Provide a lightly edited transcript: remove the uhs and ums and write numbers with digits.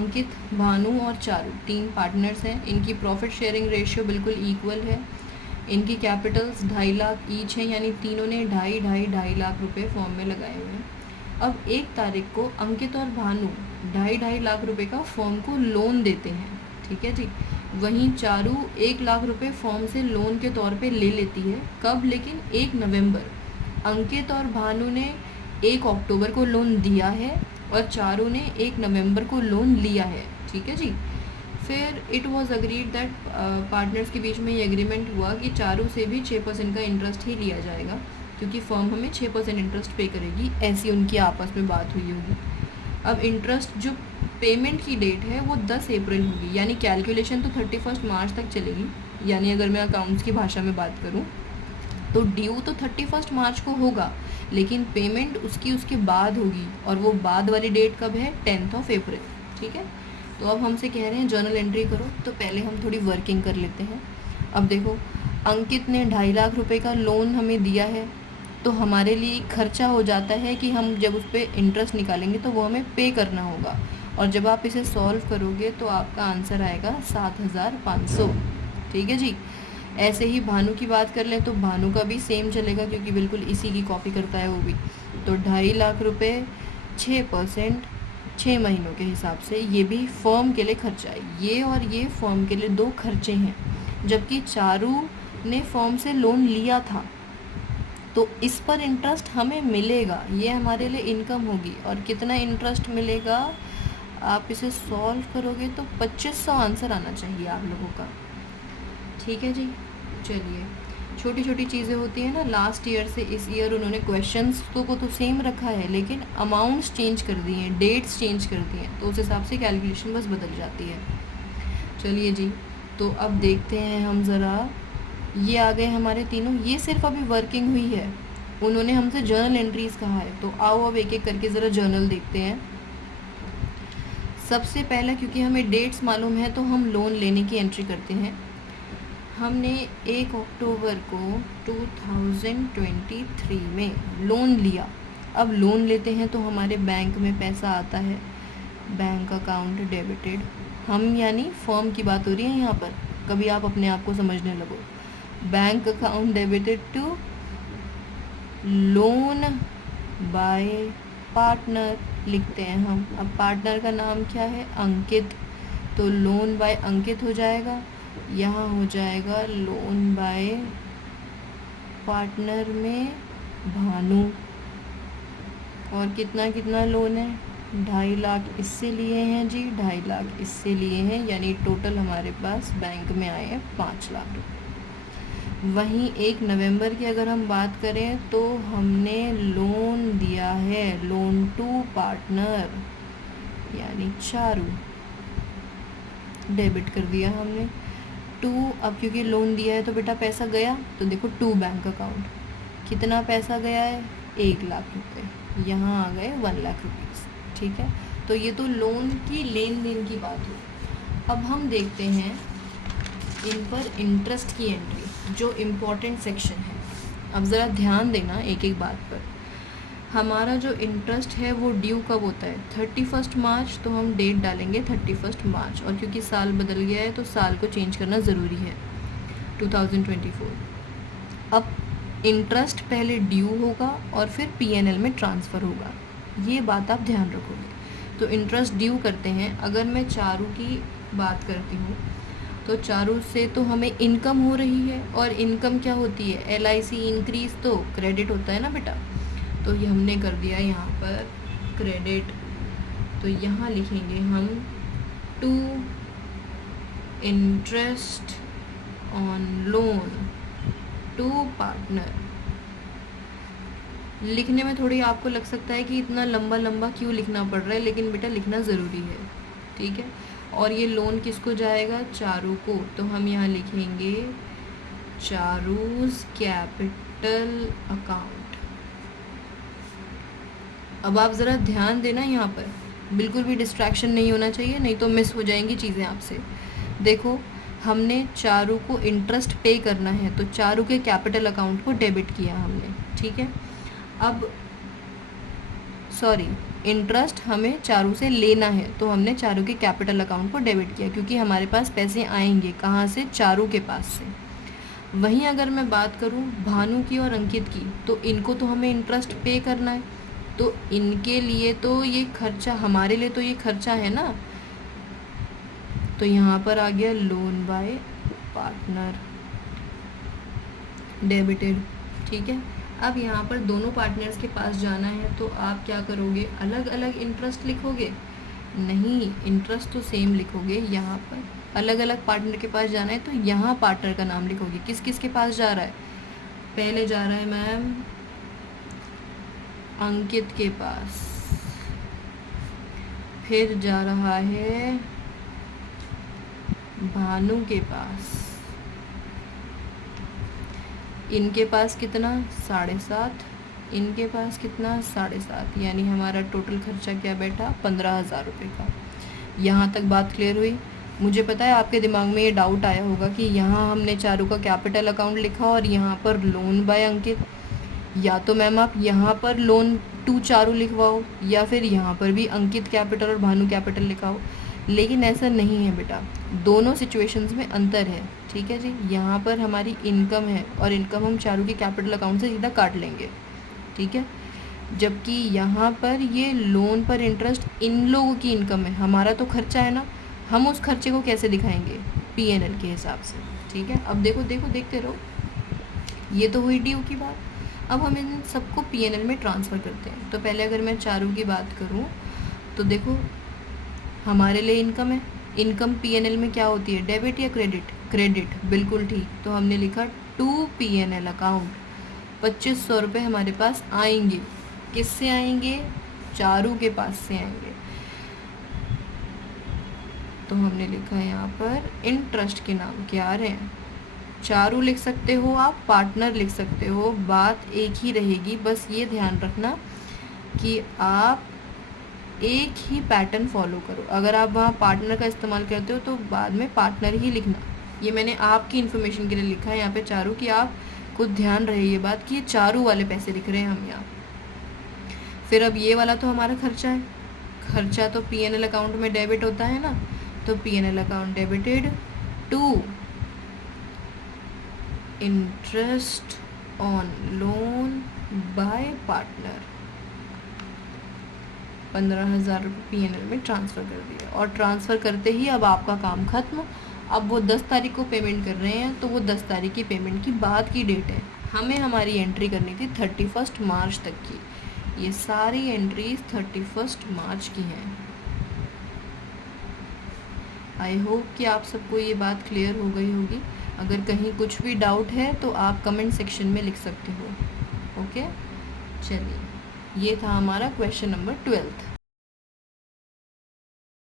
अंकित, भानु और चारू 3 पार्टनर्स हैं। इनकी प्रॉफिट शेयरिंग रेशियो बिल्कुल इक्वल है। इनकी कैपिटल्स 2.5 लाख ईच हैं, यानी तीनों ने 2.5 लाख रुपए फॉर्म में लगाए हुए हैं। अब 1 तारीख को अंकित और भानु 2.5 लाख रुपए का फॉर्म को लोन देते हैं, ठीक है जी। वहीं चारू 1 लाख रुपए फॉर्म से लोन के तौर पे ले लेती है। कब? लेकिन 1 नवंबर। अंकित और भानु ने 1 अक्टूबर को लोन दिया है और चारू ने 1 नवंबर को लोन लिया है, ठीक है जी। फिर it was agreed that partners के बीच में ये एग्रीमेंट हुआ कि चारू से भी 6% का इंटरेस्ट ही लिया जाएगा, क्योंकि फर्म हमें 6% इंटरेस्ट पे करेगी, ऐसी उनकी आपस में बात हुई होगी। अब इंटरेस्ट जो पेमेंट की डेट है वो 10 अप्रैल होगी, यानी कैलकुलेशन तो 31 मार्च तक चलेगी। यानी अगर मैं अकाउंट्स की भाषा में बात करूँ तो ड्यू तो 31 मार्च को होगा, लेकिन पेमेंट उसके बाद होगी, और वो बाद वाली डेट कब है? 10 अप्रैल, ठीक है। तो अब हमसे कह रहे हैं जर्नल एंट्री करो, तो पहले हम थोड़ी वर्किंग कर लेते हैं। अब देखो, अंकित ने 2.5 लाख रुपए का लोन हमें दिया है, तो हमारे लिए खर्चा हो जाता है कि हम जब उस पर इंटरेस्ट निकालेंगे तो वो हमें पे करना होगा, और जब आप इसे सॉल्व करोगे तो आपका आंसर आएगा 7,500, ठीक है जी। ऐसे ही भानु की बात कर लें तो भानु का भी सेम चलेगा, क्योंकि बिल्कुल इसी की कॉपी करता है वो भी। तो 2.5 लाख रुपए 6%, 6 महीनों के हिसाब से, ये भी फर्म के लिए खर्चा है। ये और ये फर्म के लिए 2 खर्चे हैं, जबकि चारू ने फर्म से लोन लिया था, तो इस पर इंटरेस्ट हमें मिलेगा, ये हमारे लिए इनकम होगी। और कितना इंटरेस्ट मिलेगा? आप इसे सॉल्व करोगे तो 2500 आंसर आना चाहिए आप लोगों का, ठीक है जी। चलिए, छोटी छोटी चीज़ें होती हैं ना, लास्ट ईयर से इस ईयर उन्होंने क्वेश्चंस को तो सेम रखा है, लेकिन अमाउंट्स चेंज कर दिए हैं, डेट्स चेंज कर दिए हैं, तो उस हिसाब से कैलकुलेशन बस बदल जाती है। चलिए जी, तो अब देखते हैं हम ज़रा, ये आ गए हमारे तीनों, ये सिर्फ अभी वर्किंग हुई है, उन्होंने हमसे जर्नल एंट्रीज कहा है। तो आओ अब एक एक करके ज़रा जर्नल देखते हैं। सबसे पहला, क्योंकि हमें डेट्स मालूम है तो हम लोन लेने की एंट्री करते हैं। हमने 1 अक्टूबर को 2023 में लोन लिया। अब लोन लेते हैं तो हमारे बैंक में पैसा आता है, बैंक अकाउंट डेबिटेड। हम यानी फर्म की बात हो रही है यहाँ पर, कभी आप अपने आप को समझने लगो। Bank account debited to loan by partner लिखते हैं हम। अब पार्टनर का नाम क्या है? अंकित, तो लोन बाय अंकित हो जाएगा। यहाँ हो जाएगा लोन बाय पार्टनर में भानु। और कितना कितना लोन है? 2.5 लाख इससे लिए हैं जी, 2.5 लाख इससे लिए हैं, यानी टोटल हमारे पास बैंक में आए हैं 5 लाख रुपये। वहीं 1 नवंबर की अगर हम बात करें तो हमने लोन दिया है, लोन टू पार्टनर यानी चारू, डेबिट कर दिया हमने 2। अब क्योंकि लोन दिया है तो बेटा पैसा गया, तो देखो 2 बैंक अकाउंट, कितना पैसा गया है? 1 लाख रुपए, यहाँ आ गए 1 लाख रुपीज़, ठीक है। तो ये तो लोन की लेन देन की बात हुई। अब हम देखते हैं इन पर इंटरेस्ट की एंट्री, जो इम्पोर्टेंट सेक्शन है। अब ज़रा ध्यान देना एक एक बात पर। हमारा जो इंटरेस्ट है वो ड्यू कब होता है? 31 मार्च, तो हम डेट डालेंगे 31 मार्च, और क्योंकि साल बदल गया है तो साल को चेंज करना ज़रूरी है, 2024। अब इंटरेस्ट पहले ड्यू होगा और फिर पीएनएल में ट्रांसफ़र होगा, ये बात आप ध्यान रखोगे। तो इंटरेस्ट ड्यू करते हैं। अगर मैं चारू की बात करती हूँ तो चारू से तो हमें इनकम हो रही है, और इनकम क्या होती है? LIC इंक्रीज तो क्रेडिट होता है ना बेटा, तो ये हमने कर दिया यहाँ पर क्रेडिट। तो यहाँ लिखेंगे हम to interest on loan to partner. लिखने में थोड़ी आपको लग सकता है कि इतना लंबा लंबा क्यों लिखना पड़ रहा है, लेकिन बेटा लिखना ज़रूरी है, ठीक है। और ये लोन किसको जाएगा? चारू को, तो हम यहाँ लिखेंगे चारूज कैपिटल अकाउंट। अब आप ज़रा ध्यान देना यहाँ पर, बिल्कुल भी डिस्ट्रैक्शन नहीं होना चाहिए, नहीं तो मिस हो जाएंगी चीज़ें आपसे। देखो, हमने चारू को इंटरेस्ट पे करना है, तो चारू के कैपिटल अकाउंट को डेबिट किया हमने, ठीक है। अब सॉरी इंटरेस्ट हमें चारू से लेना है, तो हमने चारू के कैपिटल अकाउंट को डेबिट किया क्योंकि हमारे पास पैसे आएंगे कहाँ से, चारू के पास से। वहीं अगर मैं बात करूँ भानु की और अंकित की, तो इनको तो हमें इंटरेस्ट पे करना है, तो इनके लिए तो ये खर्चा, हमारे लिए तो ये खर्चा है ना, तो यहाँ पर आ गया लोन बाय पार्टनर डेबिटेड। ठीक है, अब यहाँ पर दोनों पार्टनर्स के पास जाना है, तो आप क्या करोगे, अलग अलग इंटरेस्ट लिखोगे? नहीं, इंटरेस्ट तो सेम लिखोगे। यहाँ पर अलग अलग पार्टनर के पास जाना है, तो यहाँ पार्टनर का नाम लिखोगे। किस किस के पास जा रहा है? पहले जा रहा है मैम अंकित के पास, फिर जा रहा है भानु के पास, इनके पास कितना 7.5, इनके पास कितना 7.5, यानी हमारा टोटल खर्चा क्या बैठा 15,000 रुपये का। यहाँ तक बात क्लियर हुई? मुझे पता है आपके दिमाग में ये डाउट आया होगा कि यहाँ हमने चारू का कैपिटल अकाउंट लिखा और यहाँ पर लोन बाय अंकित, या तो मैम आप यहाँ पर लोन टू चारू लिखवाओ या फिर यहाँ पर भी अंकित कैपिटल और भानु कैपिटल लिखाओ, लेकिन ऐसा नहीं है बेटा, दोनों सिचुएशंस में अंतर है। ठीक है जी, यहाँ पर हमारी इनकम है और इनकम हम चारू के कैपिटल अकाउंट से सीधा काट लेंगे। ठीक है, जबकि यहाँ पर ये लोन पर इंटरेस्ट इन लोगों की इनकम है, हमारा तो खर्चा है ना, हम उस खर्चे को कैसे दिखाएंगे, पीएनएल के हिसाब से। ठीक है, अब देखो देखो देखते रहो, ये तो हुई ड्यू की बात। अब हम इन सबको पीएनएल में ट्रांसफ़र करते हैं। तो पहले अगर मैं चारू की बात करूँ तो देखो हमारे लिए इनकम है, इनकम पीएनएल में क्या होती है, डेबिट या क्रेडिट? क्रेडिट, बिल्कुल ठीक। तो हमने लिखा टू पीएनएल अकाउंट 2500 रुपये हमारे पास आएंगे। किससे आएंगे? चारू के पास से आएंगे। तो हमने लिखा है यहाँ पर इंटरेस्ट के नाम क्या आ रहे हैं, चारू लिख सकते हो आप, पार्टनर लिख सकते हो, बात एक ही रहेगी। बस ये ध्यान रखना कि आप एक ही पैटर्न फॉलो करो। अगर आप वहाँ पार्टनर का इस्तेमाल करते हो तो बाद में पार्टनर ही लिखना। ये मैंने आपकी इन्फॉर्मेशन के लिए लिखा है यहाँ पे चारू, कि आप खुद ध्यान रहे ये बात कि ये चारू वाले पैसे लिख रहे हैं हम यहाँ। फिर अब ये वाला तो हमारा खर्चा है, खर्चा तो पीएनएल अकाउंट में डेबिट होता है ना, तो PNL account debited to interest on loan by partner, 15,000 रुपये पीएनएल में ट्रांसफ़र कर दिया। और ट्रांसफ़र करते ही अब आपका काम खत्म। अब वो 10 तारीख को पेमेंट कर रहे हैं, तो वो 10 तारीख की पेमेंट की बाद की डेट है। हमें हमारी एंट्री करनी थी 31 मार्च तक की। ये सारी एंट्रीज 31 मार्च की हैं। आई होप कि आप सबको ये बात क्लियर हो गई होगी। अगर कहीं कुछ भी डाउट है तो आप कमेंट सेक्शन में लिख सकते हो। ओके, चलिए, ये था हमारा क्वेश्चन नंबर 12।